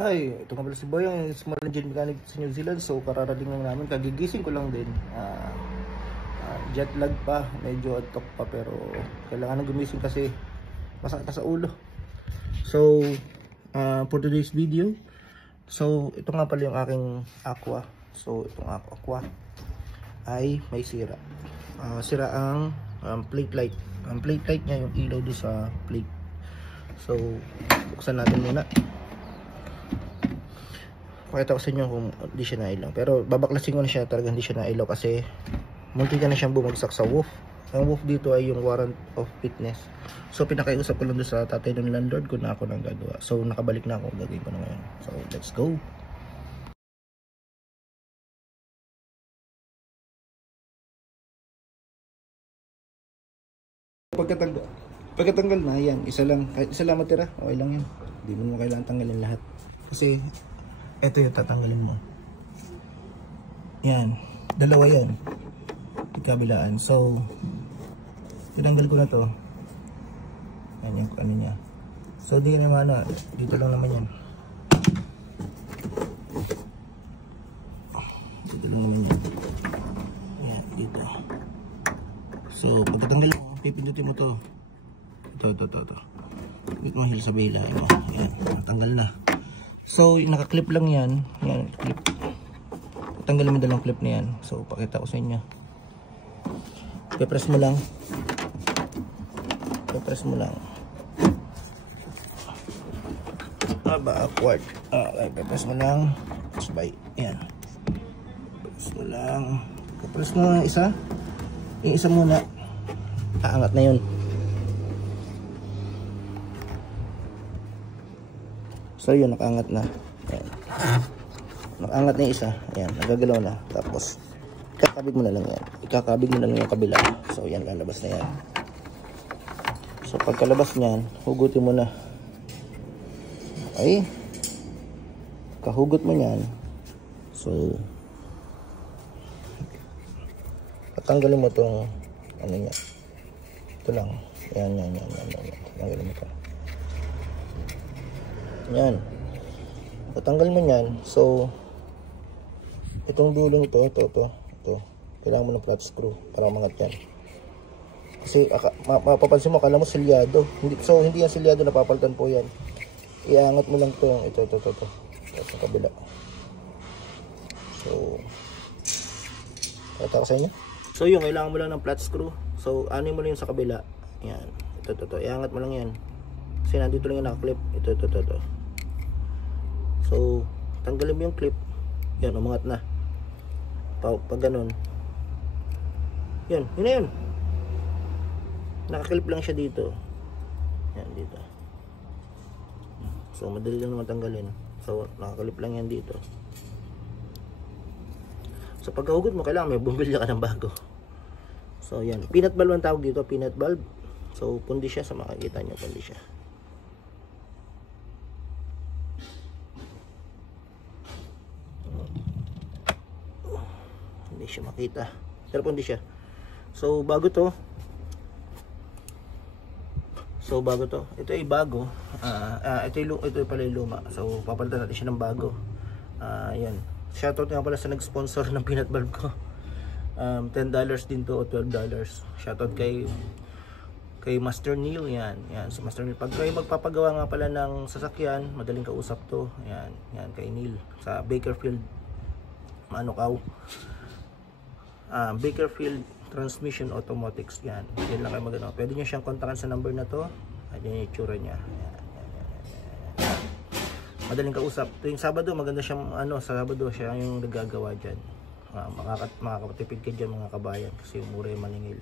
Hi, ito nga pala si Boy, ang small engine mechanic sa New Zealand. So kararating lang namin, kagigising ko lang din. Jet lag pa, medyo adkap pa, pero kailangan na gumising kasi masakit na sa ulo. So for today's video, so ito nga pala yung aking Aqua. So itong Aqua ay may sira. Sira ang plate light. Ang plate light niya, yung ilaw doon sa plate. So buksan natin muna. Pakita ko sa inyo kung hindi siya nailaw. Pero babaklasin ko na siya, talaga hindi siya nailaw kasi munti ka na siyang bumagsak sa woof. Ang woof dito ay yung warrant of fitness. So pinakiusap ko lang doon sa tatay ng landlord ko na ako nang gagawa. So nakabalik na ako, gagawin ko na ngayon. So let's go. Pagkatanggal na yan, isa lang matira, okay lang yan. Hindi mo kailangan tanggalin lahat. Kasi ito yung tatanggalin mo. Yan, dalawa yan, kabilaan. So tinanggal ko na to. Yan yung ano niya. So di naman ano, dito lang naman yan. Dito lang naman yan. Yan, dito. So pagkatanggal mo, pipindutin mo to. Ito. Hindi mo hil sa bila. Yan, natanggal na. So naka-clip lang yan. Yan, clip. Tanggalin mo dalawang clip na yan. So pakita ko sa inyo. I-press mo lang. Backward. I-press mo lang. Sabay. Yan. Press mo lang. I-press mo lang isa. Yung isa muna. Aangat na yun. So yun, nakaangat na. Ayan. Nakaangat na yung isa. Ayan, nagagalaw na. Tapos ikakabig mo na lang yan. Ikakabig mo na lang yung kabila. So yan, lalabas na yan. So pagkalabas niyan, hugutin mo na. Okay. Kahugot mo yan. So patanggalin mo itong ano niya. Ito lang. Yan. Tanggalin mo ito. Yan. Patanggal mo yan. So itong dulo nito, ito. Kailangan mo ng flat screw para umangat yan. Kasi mapapansin mo, akala mo silyado. So hindi yan silyado, napapalitan po yan. Iangat mo lang to. Ito. Sa kabila. So pakita ko sa inyo. So yung kailangan mo lang ng flat screw. So ano mo lang yung sa kabila. Yan. Ito. Iangat mo lang yan. Kasi nandito lang yung naka-clip. Ito. So tanggalin mo yung clip. Yan, umangat na. Pag ganun. Yan, yun na yun. Naka-clip lang siya dito. Yan, dito. So madali lang naman tanggalin. So naka-clip lang yan dito. So pagkahugot mo, kailangan may bumili ka ng bago. So yan, peanut bulb ang tawag dito, peanut bulb. So pundi siya, sa makikita nyo, pundi siya. Hindi siya makita, pero pundi siya. So bago to. Ito ay bago. Ito pala yung luma. So papalitan natin siya ng bago. Yan. Shoutout nga pala sa nag-sponsor ng peanut bulb ko. $10 din to o $12. Shoutout kay Master Neil. Yan. Si Master Neil. Pag kayo magpapagawa nga pala ng sasakyan, madaling kausap to. Yan kay Neil sa Bakerfield Manukau. Bakerfield Transmission Automatics. Yan lang kayo magano. Pwede nyo siyang kontakan sa number na to. Ayan yung itsura niya. Yan. Madaling kausap. Tuwing Sabado, maganda siyang sa Sabado siya yung nagagawa dyan. Makakatipid ka dyan mga kabayan kasi mura yung maningil.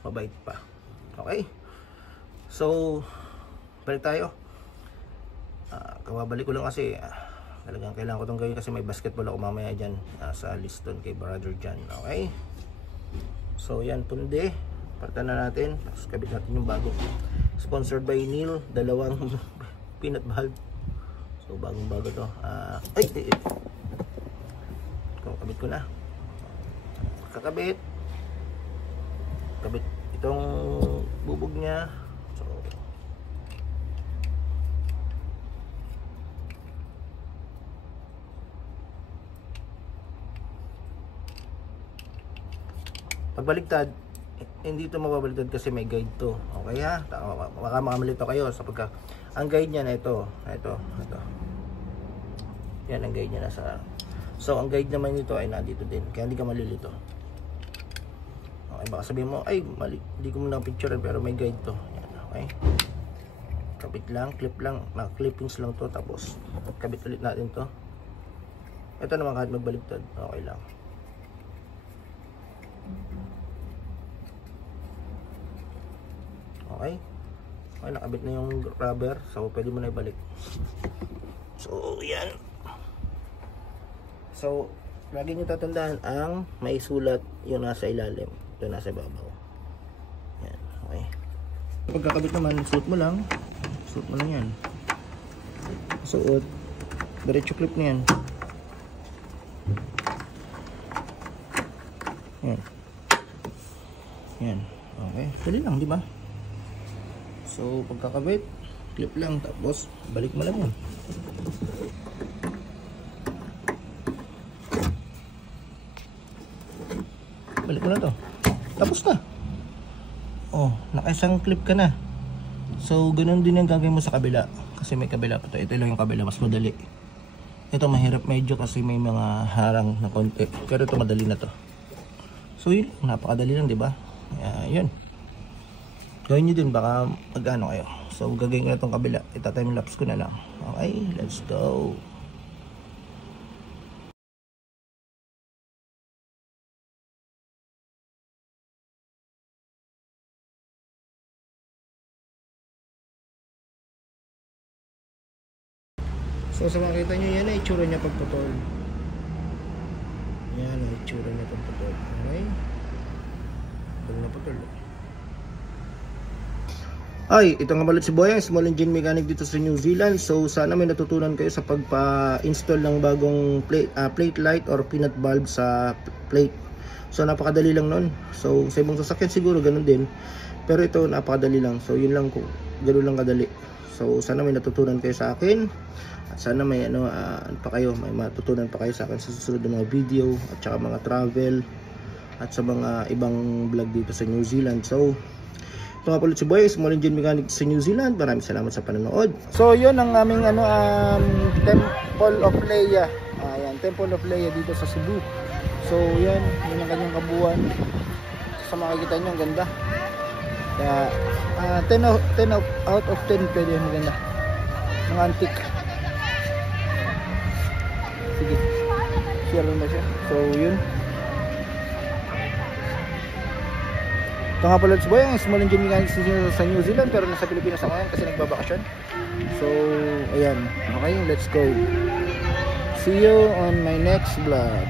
Mabait pa. Okay. So balik tayo. Kababalik ko lang kasi talagang kailangan ko itong gawin kasi may basketball ako mamaya dyan sa Liston kay Brother John. Okay. So yan, pundi. Palitan na natin. Tapos kabit natin yung bago. Sponsored by Neil. Dalawang peanut bulb. So bagong bago to. Kabit ko na. Kakabit. Kabit itong bubog niya. So Pagbaligtad, hindi ito mababaligtad kasi may guide to. Okay ha? Baka makamalito kayo sapagka ang guide niya na ito. Yan ang guide niya nasa. So ang guide naman nito ay nandito din. Kaya hindi ka malilito. Okay, baka sabihin mo, ay mali, hindi ko muna picture pero may guide to. Yan, okay. Kabit lang, clip lang, mga clippings lang to, tapos kabit ulit natin to. Ito naman kahit magbaligtad, okay lang. Okay, okay, nakabit na yung rubber, so pwede mo na ibalik. So yan. So lagi nyo tatandaan ang may sulat yung nasa ilalim, yung nasa ibabaw. Yan, okay. Pagkakabit naman, suot mo lang yan. Suot, diretso clip na yan. Yan, okay, dali lang, di ba? So pagkakabit, clip lang, tapos balik mo lang yan. Balik mo na to, tapos na. Oh, nakaisang clip ka na. So ganun din ang gagawin mo sa kabila, kasi may kabila pa to. Ito lang yung kabila, mas madali. Ito mahirap medyo kasi may mga harang na konti, pero ito madali na to. So yun, napakadali lang, di ba? Yun. Gawin nyo din, baka mag-ano kayo. So gagawin ko na itong kabila. Ita-time lapse ko na lang. Okay, let's go. So sa makita nyo, yan ay itsura niya pagputol. Yan ay itsura niya pagputol. Okay, putol na putol. Ay, ito nga balat si Boyang, small engine mechanic dito sa New Zealand. So sana may natutunan kayo sa pagpa-install ng bagong plate light or peanut bulb sa plate. So napakadali lang nun. So sa ibang sasakyan siguro ganun din, pero ito napakadali lang. So yun lang, ganun lang kadali. So sana may natutunan kayo sa akin. At sana may may matutunan pa kayo sa akin sa susunod na mga video at saka mga travel at sa mga ibang vlog dito sa New Zealand. So ito nga pala si Boy, small engine mechanic sa New Zealand. Maraming salamat sa panonood. So yun ang aming Temple of Leia. Ayan, Temple of Leia dito sa Cebu. So yan, yun ang kanyang kabuuan. Sa makikita nyo, ang ganda. Kaya 10 out of 10 pwede yung maganda. Mga antique. Sige, share na siya. So yun. Ito nga pala si Boy, ang small engine mechanic sa New Zealand, pero nasa Pilipinas ako ngayon kasi nagbabakasyon. So ayan, okay, let's go. See you on my next vlog.